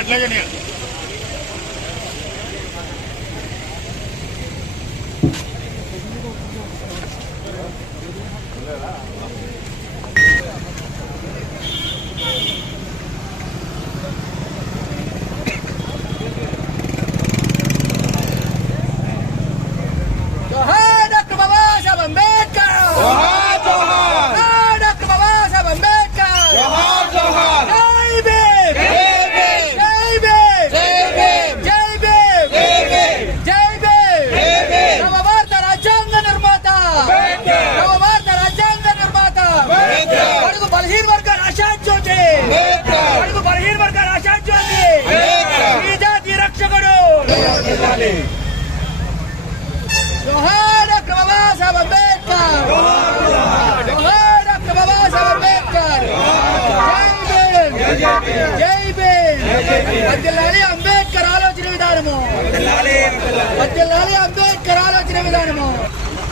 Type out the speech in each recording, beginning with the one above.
అట్లాగే जोहार डॉक्टर बाबा साहब अंबेडकर, जोहार डॉक्टर बाबा साहब अंबेडकर, जय भीम వద్దెల్లాలి అంబేద్కర్ ఆలోచన విధానము, వద్దెల్లాలి అంబేద్కర్ ఆలోచన విధానము.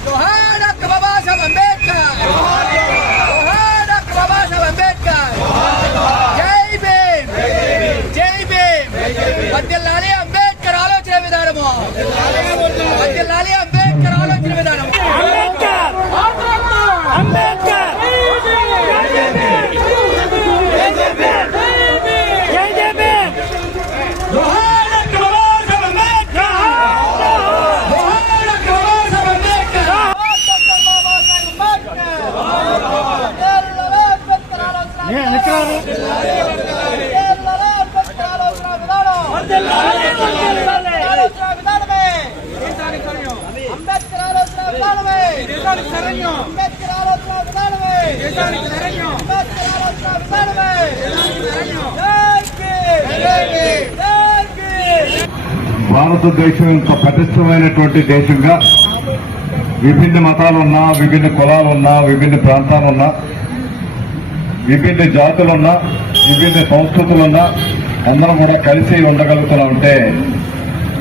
जोहार डॉक्टर बाबा साहब अंबेडकर, जोहार डॉक्टर बाबा साहब अंबेडकर, जय भीम వద్దెల్లాలి అంబేద్కర్ ఆలోచన విధానము, వద్దెల్లాలి అంబేద్కర్ ఆలోచన విధానము. భారతదేశం ఇంత పటిష్టమైనటువంటి దేశంగా విభిన్న మతాలున్నా, విభిన్న కులాలున్నా, విభిన్న ప్రాంతాలున్నా, విభిన్న జాతులున్నా, విభిన్న సంస్కృతులున్నా అందరం కూడా కలిసి ఉండగలుగుతున్నామంటే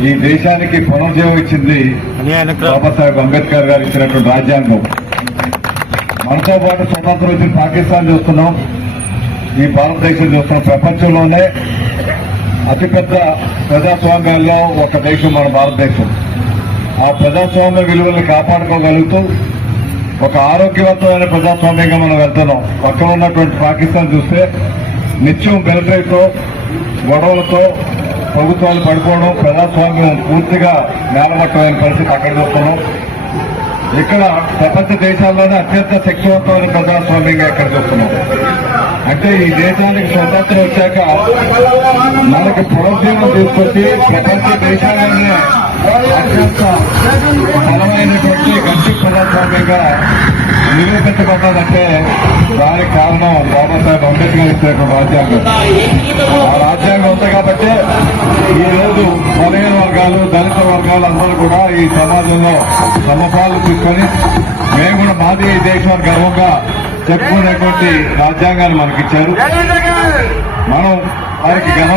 ఈ దేశానికి పునర్జీవం ఇచ్చింది బాబాసాహెబ్ అంబేద్కర్ గారు ఇచ్చినటువంటి రాజ్యాంగం. మనతో పాటు స్వతంత్రం వచ్చిన పాకిస్తాన్ చూస్తున్నాం, ఈ భారతదేశం చూస్తున్నాం. ప్రపంచంలోనే అతిపెద్ద ప్రజాస్వామ్యాల్లో ఒక దేశం మన భారతదేశం. ఆ ప్రజాస్వామ్య విలువల్ని కాపాడుకోగలుగుతూ ఒక ఆరోగ్యవంతమైన ప్రజాస్వామ్యంగా మనం వెళ్తున్నాం. పక్కన ఉన్నటువంటి పాకిస్తాన్ చూస్తే నిత్యం మిలిటరీతో గొడవలతో ప్రభుత్వాలు పడిపోవడం, ప్రజాస్వామ్యం పూర్తిగా నేలమట్టమైన పరిస్థితి అక్కడ చూస్తున్నాం. ఇక్కడ ప్రపంచ దేశాల్లోనే అత్యంత శక్తివంతమైన ప్రజాస్వామ్యంగా ఇక్కడ చూస్తున్నాం. అంటే ఈ దేశానికి స్వతంత్రం వచ్చాక మనకి పునర్జీవనం తీసుకొచ్చి ప్రపంచ దేశాలనే అత్యంత బలమైనటువంటి గట్టి ప్రజాస్వామ్యంగా నిరూపించబడ్డాదంటే దానికి కారణం బాబాసాహెబ్ అంబేద్కర్ ఇచ్చినటువంటి రాజ్యాంగం. ఆ రాజ్యాంగం ఉంది కాబట్టి ఈ రోజు బలహీన వర్గాలు, దళిత వర్గాలు అందరూ కూడా ఈ సమాజంలో సమపాలు తీసుకొని మేము కూడా మాది ఈ దేశం గర్వంగా చెప్పుకునేటువంటి రాజ్యాంగాన్ని మనకిచ్చారు. మనం వారికి